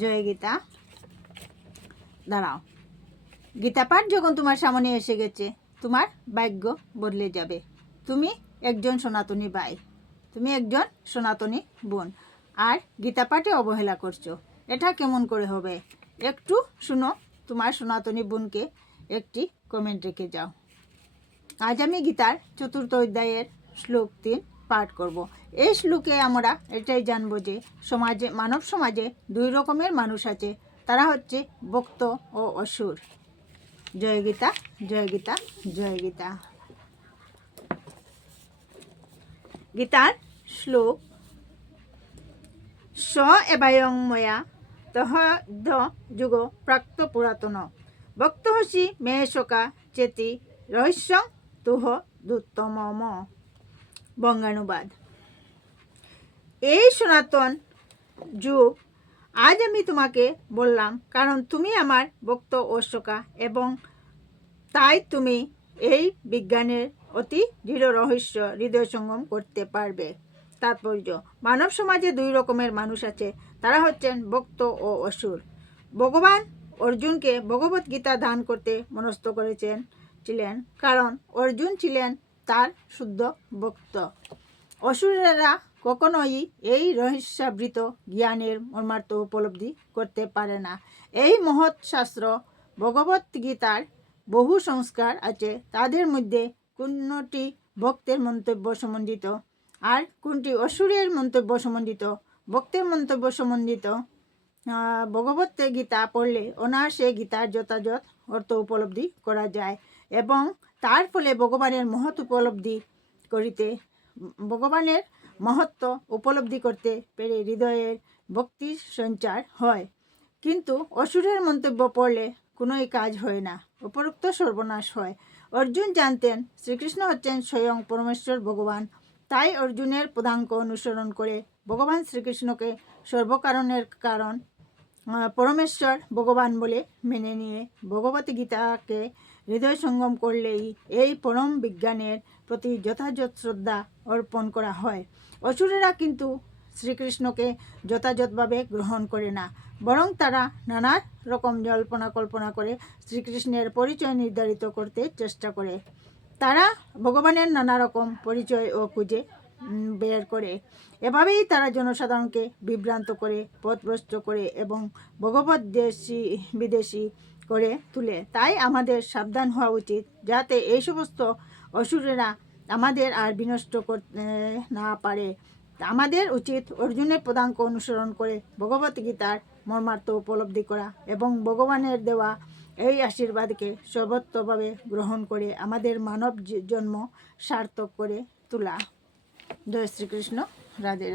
জয় গীতা। দাঁড়াও, গীতা পাঠ যখন তোমার সামনে এসে গেছে, তোমার ভাগ্য বদলে যাবে। তুমি একজন সনাতনী ভাই, তুমি একজন সনাতনী বোন, আর গীতা পাঠে অবহেলা করছো। এটা কেমন করে হবে? একটু শুনো, তোমার সনাতনী বোনকে একটি কমেন্ট রেখে যাও। আজ আমি গীতার 4th অধ্যায়ের শ্লোক 3 পাঠ করব। এই শ্লোকে আমরা এটাই জানবো যে মানব সমাজে 2 রকমের মানুষ আছে। তারা হচ্ছে ভক্ত ও অসুর। জয় গীতা, জয় গীতা, জয় গীতা। গীতার শ্লোক স এবায়ং ময়া তহ দ যুগ প্রাক্ত পুরাতন ভক্ত হসি মে শোকা চেতি রহস্যং তুহ দুত্তম। বঙ্গানুবাদ। এই সনাতন যুগ আজ আমি তোমাকে বললাম, কারণ তুমি আমার ভক্ত ও শোকা, এবং তাই তুমি এই বিজ্ঞানের অতি দৃঢ় রহস্য হৃদয় সঙ্গম করতে পারবে। তাৎপর্য: মানব সমাজে 2 রকমের মানুষ আছে। তারা হচ্ছেন ভক্ত ও অসুর। ভগবান অর্জুনকে ভগবত গীতা দান করতে মনস্থ ছিলেন, কারণ অর্জুন ছিলেন তার শুদ্ধ ভক্ত। অসুরেরা কখনোই এই রহস্যাবৃত জ্ঞানের মর্মার্থ উপলব্ধি করতে পারে না। এই মহৎ শাস্ত্র ভগবত গীতার বহু সংস্কার আছে। তাদের মধ্যে কোনটি ভক্তের মন্তব্য সম্বন্ধিত আর কোনটি অসুরের মন্তব্য সম্বন্ধিত। ভক্তের মন্তব্য সম্বন্ধিত ভগবত গীতা পড়লে অনায়াসে গীতার যথাযথ অর্থ উপলব্ধি করা যায়, এবং তার ফলে ভগবানের মহত্ব উপলব্ধি করতে পেরে হৃদয়ের ভক্তির সঞ্চার হয়। কিন্তু অসুরের মন্তব্য পড়লে কোনোই কাজ হয় না, উপরোক্ত সর্বনাশ হয়। অর্জুন জানতেন শ্রীকৃষ্ণ হচ্ছেন স্বয়ং পরমেশ্বর ভগবান। তাই অর্জুনের পদাঙ্ক অনুসরণ করে ভগবান শ্রীকৃষ্ণকে সর্বকারণের কারণ পরমেশ্বর ভগবান বলে মেনে নিয়ে ভগবত গীতাকে হৃদয় সঙ্গম করলেই এই পরম বিজ্ঞানের প্রতি যথাযথ শ্রদ্ধা অর্পণ করা হয়। অসুরেরা কিন্তু শ্রীকৃষ্ণকে যথাযথভাবে গ্রহণ করে না, বরং তারা নানা রকম জল্পনা কল্পনা করে শ্রীকৃষ্ণের পরিচয় নির্ধারিত করতে চেষ্টা করে। তারা ভগবানের নানা রকম পরিচয় ও খুঁজে বের করে। এভাবেই তারা জনসাধারণকে বিভ্রান্ত করে, পথভ্রষ্ট করে এবং ভগবত বিদেশী করে তুলে। তাই আমাদের সাবধান হওয়া উচিত, যাতে এই সমস্ত অসুরেরা আমাদের আর বিনষ্ট করতে না পারে। আমাদের উচিত অর্জুনের পদাঙ্ক অনুসরণ করে ভগবত গীতার মর্মার্থ উপলব্ধি করা এবং ভগবানের দেওয়া এই আশীর্বাদকে সর্বত্রভাবে গ্রহণ করে আমাদের মানব জন্ম সার্থক করে তোলা। জয় শ্রীকৃষ্ণ। রাধে রাধে।